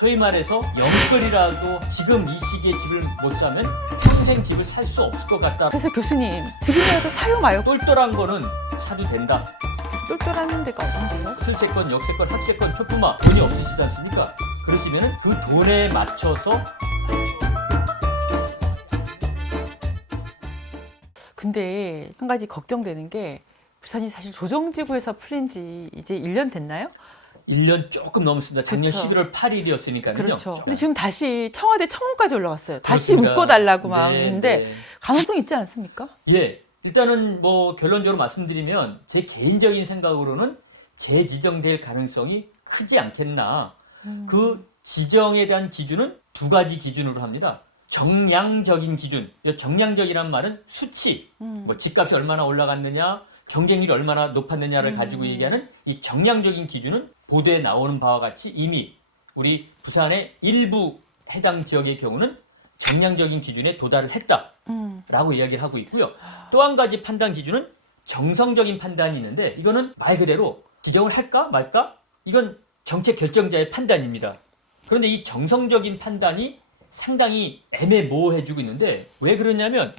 소위 말해서 영끌이라도 지금 이 시기에 집을 못 사면 평생 집을 살 수 없을 것 같다. 그래서 교수님, 지금이라도 사요 마요? 똘똘한 거는 사도 된다. 똘똘한 데가 어딘데요? 술세권, 역세권, 학세권, 초품화 돈이 없으시지 않습니까? 그러시면은 그 돈에 맞춰서. 근데 한 가지 걱정되는 게 부산이 사실 조정지구에서 풀린 지 이제 1년 됐나요? 1년 조금 넘었습니다. 작년 그쵸. 11월 8일이었으니까요. 그렇죠. 근데 지금 다시 청와대 청원까지 올라갔어요. 다시 그렇습니다. 묶어달라고 막 네, 있는데 네. 가능성 있지 않습니까? 예, 일단은 뭐 결론적으로 말씀드리면 제 개인적인 생각으로는 재지정될 가능성이 크지 않겠나. 그 지정에 대한 기준은 두 가지 기준으로 합니다. 정량적인 기준. 이 정량적이란 말은 수치, 뭐 집값이 얼마나 올라갔느냐, 경쟁률이 얼마나 높았느냐를 가지고 얘기하는 이 정량적인 기준은 보도에 나오는 바와 같이 이미 우리 부산의 일부 해당 지역의 경우는 정량적인 기준에 도달을 했다라고 이야기를 하고 있고요. 또 한 가지 판단 기준은 정성적인 판단이 있는데 이거는 말 그대로 지정을 할까 말까? 이건 정책 결정자의 판단입니다. 그런데 이 정성적인 판단이 상당히 애매모호해지고 있는데 왜 그러냐면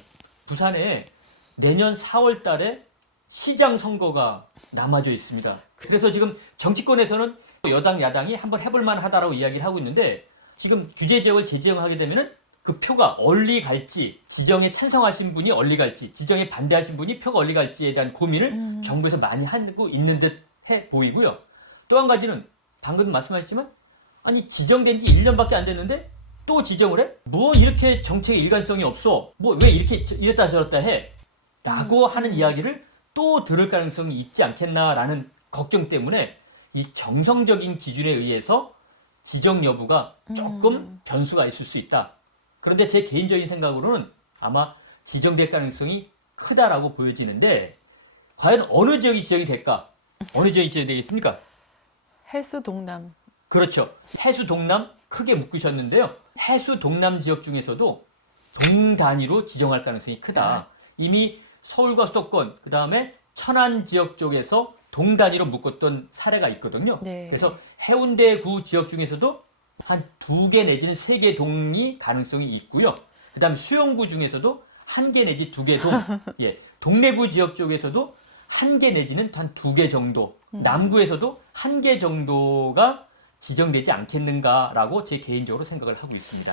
부산에 내년 4월 달에 시장 선거가 남아져 있습니다. 그래서 지금 정치권에서는 여당 야당이 한번 해볼 만하다라고 이야기를 하고 있는데 지금 규제 지역을 재지정하게 되면은 그 표가 얼리 갈지, 지정에 찬성하신 분이 얼리 갈지, 지정에 반대하신 분이 표가 얼리 갈지에 대한 고민을 정부에서 많이 하고 있는 듯 해 보이고요. 또 한 가지는 방금 말씀하셨지만 아니 지정된 지 1년밖에 안 됐는데 또 지정을 해? 뭐 이렇게 정책의 일관성이 없어? 뭐 왜 이렇게 이랬다 저랬다 해? 라고 하는 이야기를 또 들을 가능성이 있지 않겠나라는 걱정 때문에 이 정성적인 기준에 의해서 지정 여부가 조금 변수가 있을 수 있다. 그런데 제 개인적인 생각으로는 아마 지정될 가능성이 크다라고 보여지는데 과연 어느 지역이 지정이 될까? 어느 지역이 지정이 되겠습니까? 해수 동남. 그렇죠. 해수 동남 크게 묶으셨는데요. 해수 동남 지역 중에서도 동 단위로 지정할 가능성이 크다. 이미 서울과 수도권, 그 다음에 천안 지역 쪽에서 동 단위로 묶었던 사례가 있거든요. 네. 그래서 해운대구 지역 중에서도 한 2개 내지는 3개 동이 가능성이 있고요. 그 다음 수영구 중에서도 1개 내지 2개 동, 예, 동래구 지역 쪽에서도 1개 내지는 한 2개 정도, 남구에서도 1개 정도가 지정되지 않겠는가라고 제 개인적으로 생각을 하고 있습니다.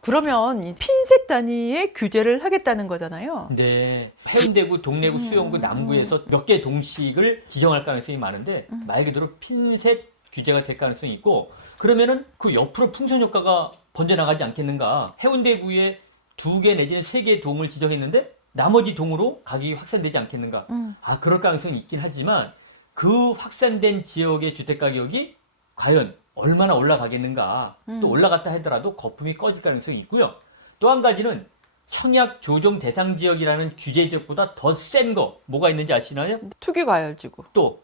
그러면 이 핀셋 단위의 규제를 하겠다는 거잖아요. 네, 해운대구, 동래구, 수영구, 남구에서 몇 개 동식을 지정할 가능성이 많은데 말 그대로 핀셋 규제가 될 가능성이 있고 그러면은 그 옆으로 풍선 효과가 번져나가지 않겠는가. 해운대구에 2개 내지는 3개 동을 지정했는데 나머지 동으로 가격이 확산되지 않겠는가. 그럴 가능성이 있긴 하지만 그 확산된 지역의 주택가격이 과연 얼마나 올라가겠는가. 또 올라갔다 하더라도 거품이 꺼질 가능성이 있고요. 또 한 가지는 청약 조정 대상 지역이라는 규제 지역보다 더 센 거 뭐가 있는지 아시나요? 투기과열지구. 또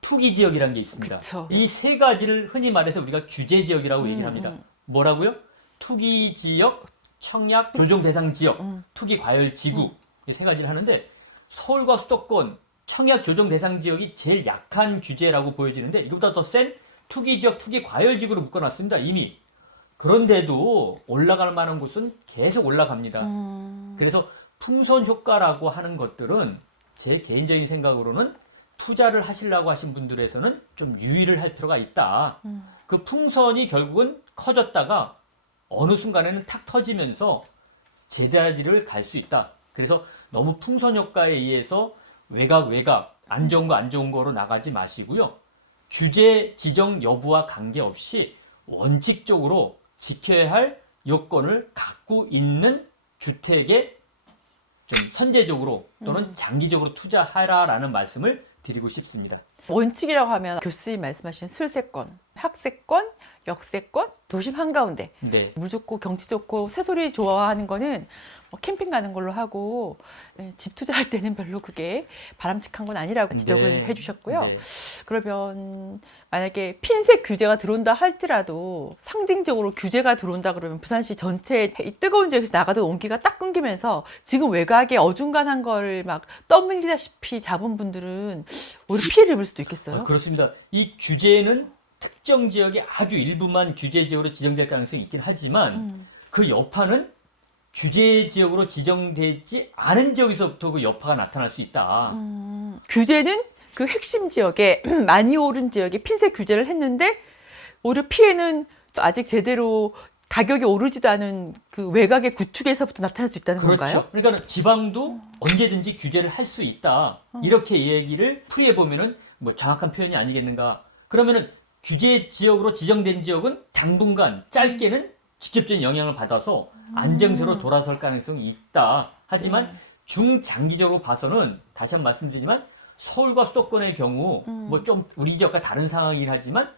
투기 지역이라는 게 있습니다. 그쵸. 이 세 가지를 흔히 말해서 우리가 규제 지역이라고 얘기를 합니다. 뭐라고요? 투기 지역, 청약 조정 대상 지역, 투기 과열 지구 이 세 가지를 하는데 서울과 수도권 청약 조정 대상 지역이 제일 약한 규제라고 보여지는데 이거보다 더 센 투기 지역, 투기 과열 지구로 묶어놨습니다. 이미. 그런데도 올라갈 만한 곳은 계속 올라갑니다. 그래서 풍선 효과라고 하는 것들은 제 개인적인 생각으로는 투자를 하시려고 하신 분들에서는 좀 유의를 할 필요가 있다. 그 풍선이 결국은 커졌다가 어느 순간에는 탁 터지면서 제자리를 갈 수 있다. 그래서 너무 풍선 효과에 의해서 외곽, 안 좋은 거 안 좋은 거로 나가지 마시고요. 규제 지정 여부와 관계없이 원칙적으로 지켜야 할 요건을 갖고 있는 주택에 좀 선제적으로 또는 장기적으로 투자하라라는 말씀을 드리고 싶습니다. 원칙이라고 하면 교수님 말씀하신 술세권, 학세권, 역세권, 도심 한가운데 네. 물 좋고 경치 좋고 새소리 좋아하는 거는 뭐 캠핑 가는 걸로 하고 집 투자할 때는 별로 그게 바람직한 건 아니라고 지적을 네. 해주셨고요. 네. 그러면 만약에 핀셋 규제가 들어온다 할지라도 상징적으로 규제가 들어온다 그러면 부산시 전체에 이 뜨거운 지역에서 나가던 온기가 딱 끊기면서 지금 외곽에 어중간한 걸 막 떠밀리다시피 잡은 분들은 오히려 피해를 입을 수도 있겠어요. 그렇습니다. 이 규제는 특정 지역의 아주 일부만 규제 지역으로 지정될 가능성이 있긴 하지만 그 여파는 규제 지역으로 지정되지 않은 지역에서부터 그 여파가 나타날 수 있다. 규제는 그 핵심 지역에 많이 오른 지역에 핀셋 규제를 했는데 오히려 피해는 아직 제대로 가격이 오르지도 않은 그 외곽의 구축에서부터 나타날 수 있다는 건가요? 그렇죠. 그러니까 지방도 언제든지 규제를 할 수 있다. 이렇게 얘기를 풀이해 보면은 뭐 정확한 표현이 아니겠는가. 그러면은 규제 지역으로 지정된 지역은 당분간 짧게는 직접적인 영향을 받아서 안정세로 돌아설 가능성이 있다. 하지만 중장기적으로 봐서는 다시 한번 말씀드리지만 서울과 수도권의 경우 뭐 좀 우리 지역과 다른 상황이긴 하지만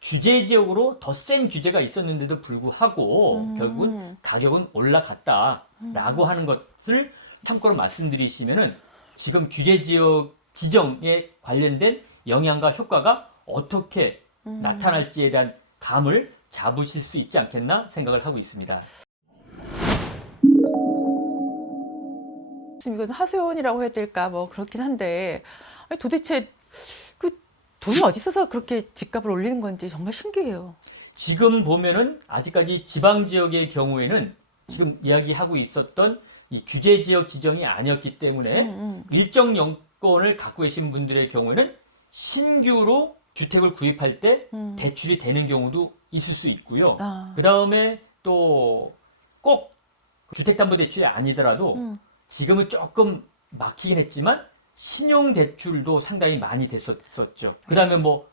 규제 지역으로 더 센 규제가 있었는데도 불구하고 결국은 가격은 올라갔다라고 하는 것을 참고로 말씀드리시면은 지금 규제 지역 지정에 관련된 영향과 효과가 어떻게 나타날지에 대한 감을 잡으실 수 있지 않겠나 생각을 하고 있습니다. 지금 이건 하소연이라고 해야 될까 뭐 그렇긴 한데 아니, 도대체 그 돈이 어디 있어서 그렇게 집값을 올리는 건지 정말 신기해요. 지금 보면은 아직까지 지방 지역의 경우에는 지금 이야기하고 있었던 이 규제 지역 지정이 아니었기 때문에 일정 영권을 갖고 계신 분들의 경우에는 신규로 주택을 구입할 때 대출이 되는 경우도 있을 수 있고요. 그 다음에 또 꼭 주택담보대출이 아니더라도 지금은 조금 막히긴 했지만 신용대출도 상당히 많이 됐었죠. 그 다음에 뭐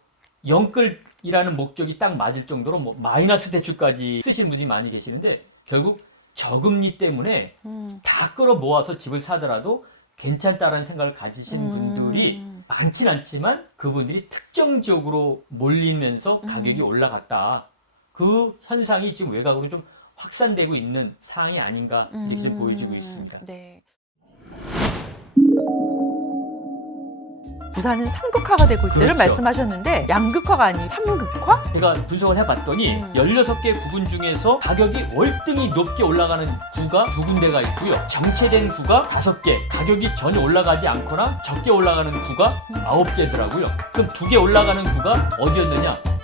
영끌이라는 목적이 딱 맞을 정도로 뭐 마이너스 대출까지 쓰시는 분들이 많이 계시는데 결국 저금리 때문에 다 끌어 모아서 집을 사더라도 괜찮다라는 생각을 가지신 분들이 많진 않지만 그분들이 특정 지역으로 몰리면서 가격이 올라갔다. 그 현상이 지금 외곽으로 좀 확산되고 있는 상황이 아닌가 이렇게 좀 보여지고 있습니다. 네. 부산은 삼극화가 되고 있다를 그렇죠. 말씀하셨는데 양극화가 아닌 삼극화? 제가 분석을 해봤더니 16개 구군 중에서 가격이 월등히 높게 올라가는 구가 2군데가 있고요. 정체된 구가 5개, 가격이 전혀 올라가지 않거나 적게 올라가는 구가 9개더라고요. 그럼 2개 올라가는 구가 어디였느냐?